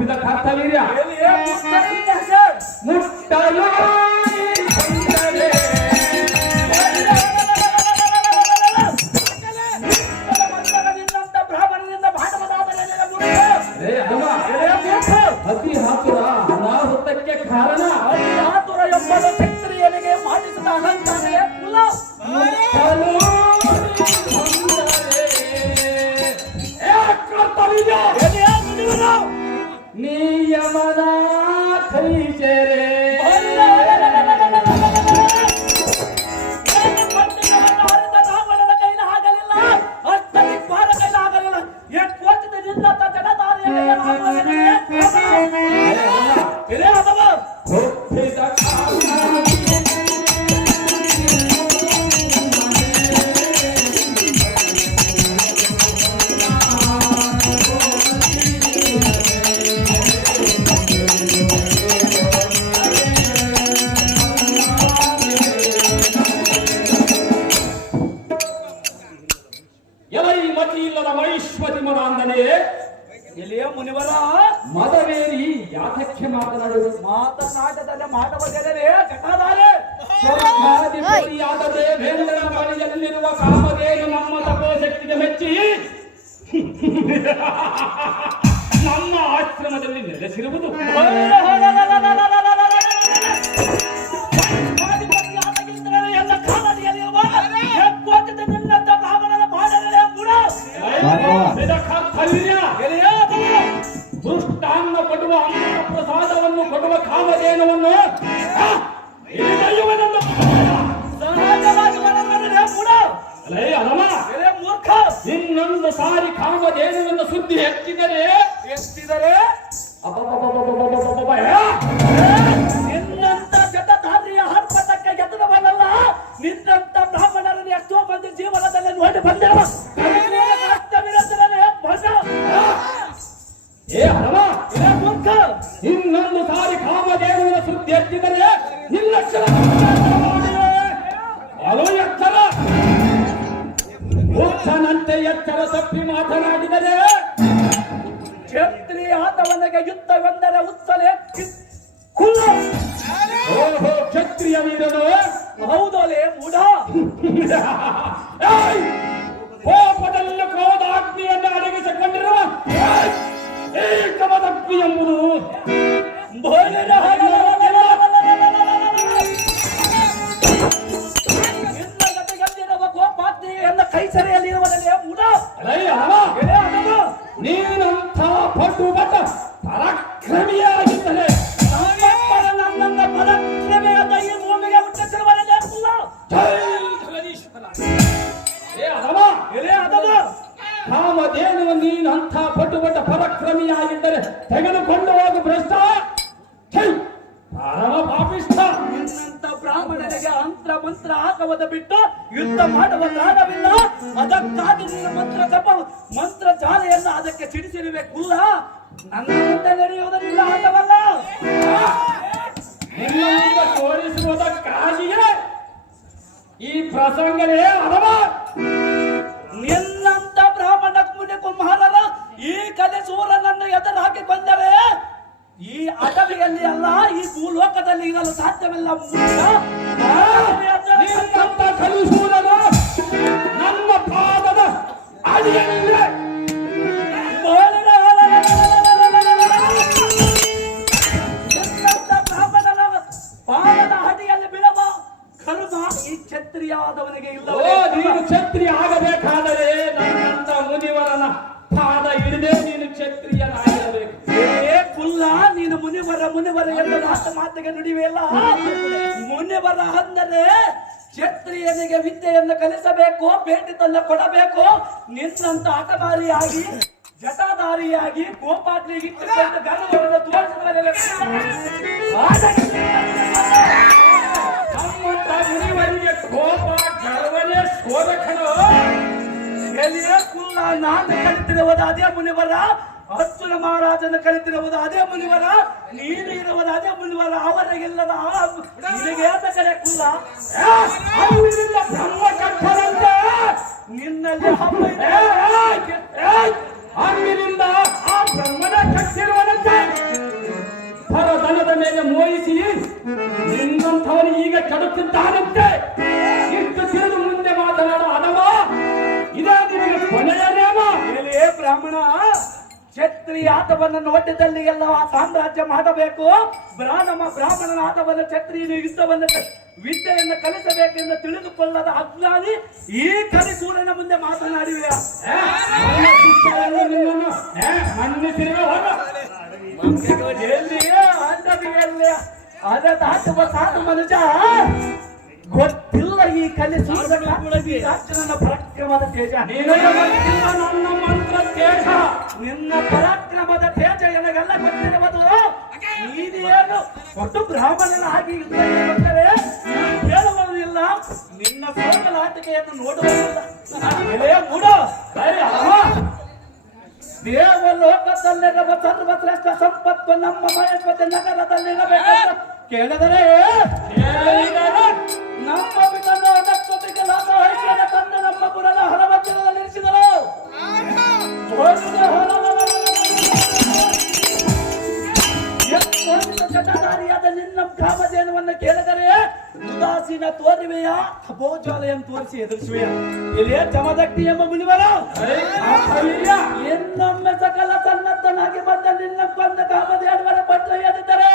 ಒಪ್ಪಿದ ಕರ್ತವೀರ್ಯ ಮುಟ್ಟಲು ಅತಿ ಹಾತುರ ಅನಾಹುತಕ್ಕೆ ಕಾರಣ ಅತಿ ಹಾತುರ ಎಂಬುದು ಕ್ಷತ್ರಿಯನಿಗೆ ಮಾಡಿಸಿದ ಅಹಂಕಾರವೇ ಕುಲ. ನಿಯಮನ ಕೈ ಸೇರೆ ರಾವಣನ ಕೈಲಿ ಆಗಲಿಲ್ಲ, ಅಷ್ಟದಿಕ್ಪಾಲ ಕೈಲಿ ಆಗಲಿಲ್ಲ. ಕೋಚಿದ ನಿನ್ನತ್ತ ಜಡದಾರಿಯ ಎಲ್ಲಿಯ ಮುನಿವರ ಮದವೇರಿ ಯಾತಕ್ಕೆ ಮಾತನಾಡುವುದು? ಮಾತನಾಟದಲ್ಲಿ ಮಾಟವದರೆ ಘಟನಾಧಾರೆ ಸ್ವರ್ಗಾಧಿಪತಿಯಾದ ದೇವೇಂದ್ರನ ಬಳಿಯಲ್ಲಿರುವ ಕಾಮಧೇನು ನಮ್ಮ ತಪೋಶಕ್ತಿಗೆ ಮೆಚ್ಚಿ ನಮ್ಮ ಆಶ್ರಮದಲ್ಲಿ ನೆಲೆಸಿರುವುದು. ಎಲ್ಲ ಕಾಲದಿಯಲ್ಲಿರುವ ಕೋಚದ ನಿನ್ನಂತ ಬ್ರಾಹ್ಮಣನ ಬಾಳಲೇ ಕೂಡ ದುಷ್ಟಾನ್ನ ಕೊಡುವ ಅಮೃತ ಪ್ರಸಾದವನ್ನು ಕೊಡುವ ಕಾಮಧೇನುವನ್ನು ಇನ್ನೊಂದು ಸಾರಿ ಕಾಮಧೇನುವನ್ನು ಸುದ್ದಿ ಎತ್ತಿದರೆ ನಿನ್ನಂತ ಜಟಧಾರಿಯ ಹರ್ಪಟಕ್ಕೆ ಗೆದ್ದವನಲ್ಲ. ನಿನ್ನಂತ ಬ್ರಾಹ್ಮಣರನ್ನು ಎಷ್ಟೋ ಮಂದಿ ಜೀವನದಲ್ಲಿ ನೋಡಿ ಬಂದಿರುವ ಇನ್ನೊಂದು ಸಾರಿ ಕಾಮಧೇನುವಿನ ಸುದ್ದಿ ಎತ್ತಿದರೆ ನಿರ್ಲಕ್ಷ್ಯ ಎಚ್ಚರ ಮೂರ್ಖನಂತೆ ಎಚ್ಚರ ತಪ್ಪಿ ಮಾತನಾಡಿದರೆ ಕ್ಷತ್ರಿಯ ಆದವನಿಗೆ ಯುದ್ಧವೆಂದರೆ ಉತ್ಸಲೆ ಕುಲ್ಲ. ಓಹೋ, ಕ್ಷತ್ರಿಯ ವೀರನು ಹೌದಲೇ ಮೂಢ. ಕೋಪದಲ್ಲಿ ಕ್ರೋಧಾಗ್ನಿಯನ್ನು ಅಡಗಿಸಿಕೊಂಡಿರುವ ಈ ಕಮದಗ್ನಿ ಎಂಬುದು ಜೊತೆಗಲ್ಲಿರುವ ಕೋಪಾಗ್ನಿಯನ್ನು ಕೈ ಸೆರೆಯಲ್ಲಿರುವುದಲ್ಲೇ ಮೂಢ. ನೀನಂಥ ಪಟು ಬಟ ಪರಾಕ್ರಮಿಯಾಗಿದ್ದರೆ ನನ್ನ ಪರಾಕ್ರಮಿಯಾದ ಈ ಭೂಮಿಗೆ ಹುಟ್ಟಿಸಿರುವುದಲ್ಲೇ ಕುಲ್ಲ. ಕಾಮಧೇನು ನೀನಂಥ ಪಟು ಬಟ ಪರಾಕ್ರಮಿಯಾಗಿದ್ದರೆ ತೆಗೆದುಕೊಂಡು ಹೋಗು ಭ್ರಷ್ಟ, ಪರಮ ಪಾಪಿಷ್ಠ. ನಿನ್ನಂತ ಬ್ರಾಹ್ಮಣನಿಗೆ ಮಂತ್ರ ಮಂತ್ರ ಹಾಕುವುದ ಬಿಟ್ಟು ಯುದ್ಧ ಮಾಡುವ ಕಾರಣವಿಲ್ಲ. ಅದಕ್ಕಾಗಿ ನೀನು ಮಂತ್ರ ಜಾಲೆಯನ್ನು ಅದಕ್ಕೆ ಸಿಡಿಸಿರಬೇಕಲ್ಲ. ನನ್ನ ಮುಂದೆ ನಡೆಯುವುದರಿಂದ ಆಟವಲ್ಲ. ನಿನ್ನ ತೋರಿಸುವುದಕ್ಕಾಗಿಯೇ ಈ ಪ್ರಸಂಗವೇ ಅರವ. ನಿನ್ನಂತ ಬ್ರಾಹ್ಮಣ ಮುನಿ ಕುಮಾರರ ಈ ಕಲೆ ಸೂರನನ್ನು ಎದುರು ಹಾಕಿಕೊಂಡರೆ ಈ ಅಡವಿಯಲ್ಲಿ ಅಲ್ಲ, ಈ ಭೂಲೋಕದಲ್ಲಿ ಇರಲು ಸಾಧ್ಯವಿಲ್ಲ. ಕಲಿಸುವುದನ್ನು ನಮ್ಮ ಪಾದದ ಅಡಿಯಲ್ಲೇ ಪಾದದ ಅಡಿಯಲ್ಲಿ ಬಿಡವ ಕರ್ಮ ಈ ಕ್ಷತ್ರಿಯಾದವನಿಗೆ ಇಲ್ಲ. ನೀನು ಕ್ಷತ್ರಿಯ ಆಗಬೇಕಾದರೆ ನನ್ನಂತ ಮುನಿವರನ ಪಾದ ಹಿಡಿದೇ ನೀನು ಕ್ಷತ್ರಿಯನಾಗಿರಬೇಕು. ಕುಲ್ಲ, ನೀನು ಮುನಿವರ ಎಂದು ಮಾತಿಗೆ ನುಡಿವೆಯಲ್ಲ. ಮುನಿವರ ಅಂದರೆ ಕ್ಷತ್ರಿಯನಿಗೆ ವಿದ್ಯೆಯನ್ನು ಕಲಿಸಬೇಕು, ಭೇಟಿ ತಂದು ಕೊಡಬೇಕು. ನಿನ್ನಂತ ಹಠಮಾರಿಯಾಗಿ ಜಟಾಧಾರಿಯಾಗಿ ಗೋಪಾಟ್ಲಿಗೆ ಇಟ್ಟುಕೊಂಡು ಗರ್ವವನ್ನು ತೋರಿಸಿದ ಮುನಿವರಿಗೆ ಕೋಪ ಗರ್ವನೇ ಶೋಧಕನು. ಕುಲ್ಲ, ನಾನು ಕಲಿತಿರುವುದು ಅದೇ ಮುನಿವರ, ಅರ್ಜುನ ಮಹಾರಾಜನ ಕಲಿತಿರುವುದು ಅದೇ ಮುನಿವರ, ನೀನು ಇರುವುದು ಅದೇ ಮುನಿವರ. ಅವರಿಗೆಲ್ಲದ ನಿನಗೆ ಏತ ಕಲೆ ಕುಲ್ಲ. ಬ್ರಹ್ಮ ಕಟ್ಟರಂತೆ ನಿನ್ನಲ್ಲಿ ಹಬ್ಬ ಹಮ್ಮಿನಿಂದ ಆ ಬ್ರಹ್ಮನ ಕಟ್ಟಿರುವಂತೆ ಬರುತ್ತಿದ್ದಾನಂತೆ. ಇಷ್ಟು ತಿಳಿದು ಮುಂದೆ ಮಾತನಾಡುವ ಅದವ ಇದೇ ನಿನಗೆ ಕೊನೆಯ ನೇಮ. ಎಲೆ ಬ್ರಾಹ್ಮಣ, ಕ್ಷತ್ರಿಯ ಆಟವನ್ನು ನೋಡಿದಲ್ಲಿಗೆಲ್ಲ ಸಾಮ್ರಾಜ್ಯ ಮಾಡಬೇಕು. ಬ್ರಾಹ್ಮಣನ ಆಟವನ್ನು ಕ್ಷತ್ರಿಯನು ಯುದ್ಧವನ್ನು ವಿದ್ಯೆಯನ್ನು ಕಲಿಸಬೇಕೆಂದು ತಿಳಿದುಕೊಳ್ಳದ ಅಜ್ಞಾನಿ ಈ ಕಲಿಸೂರನ ಮುಂದೆ ಮಾತನಾಡಿವೆ. ಅದ ದಾಟುವ ಸಾಧು ಮನುಜ ಗೊತ್ತಿಲ್ಲ ಈ ಕಲಿಸೂರದ ರಾಜನ ಪರಾಕ್ರಮದ ತೇಜ. ನನ್ನ ಮಂತ್ರ ತೇಜ, ನಿನ್ನ ಪರಾಕ್ರಮದ ತೇಜ ಎನಗೆಲ್ಲ ಗೊತ್ತಿರುವುದು. ನೀನೇನು ಒಟ್ಟು ಬ್ರಾಹ್ಮಣನ ಹಾಗೆ ಇದ್ದರೆ ಕೇಳುವುದು ಇಲ್ಲ, ನಿನ್ನ ಸೋಗಲಾಟಿಕೆಯನ್ನು ನೋಡುವುದಿಲ್ಲ. ಮೂಡ ದೇವಲೋಕದಲ್ಲಿರುವ ಸರ್ವಶ್ರೇಷ್ಠ ಸಂಪತ್ತು ನಮ್ಮ ಮಹೇಶ್ವರ ನಗರದಲ್ಲಿರಬೇಕೆಂದು ಕೇಳಿದರೆ ನಮ್ಮ ಪಿತನು ನಕ್ಷತ್ರಿಕಲಾದ ಐಶ್ವರ್ಯ ತಂದು ನಮ್ಮ ಪುರದ ಹರವಜ್ರದಲ್ಲಿ ಇರಿಸಿದರು. ಚಟಕಾರಿಯಾದ ನಿನ್ನ ಕಾಮಧೇನುವನ್ನು ಕೇಳಿದರೆ ಉದಾಸೀನ ತೋರಿವೆಯ ಅಭೋಜಾಲೆಯನ್ನು ತೋರಿಸಿ ಎದುರಿಸುವೆಯ. ಇಲ್ಲಿಯೇ ಚಮದಕ್ತಿ ಎಂಬ ಮುನಿವರ ಇನ್ನೊಮ್ಮೆ ಸಕಲ ಸನ್ನದ್ಧನಾಗಿ ಬಂದ ನಿನ್ನ ಕೊಂದ ಕಾಮಧೇನುವರ ಪತ್ರ ಎದಿದ್ದರೆ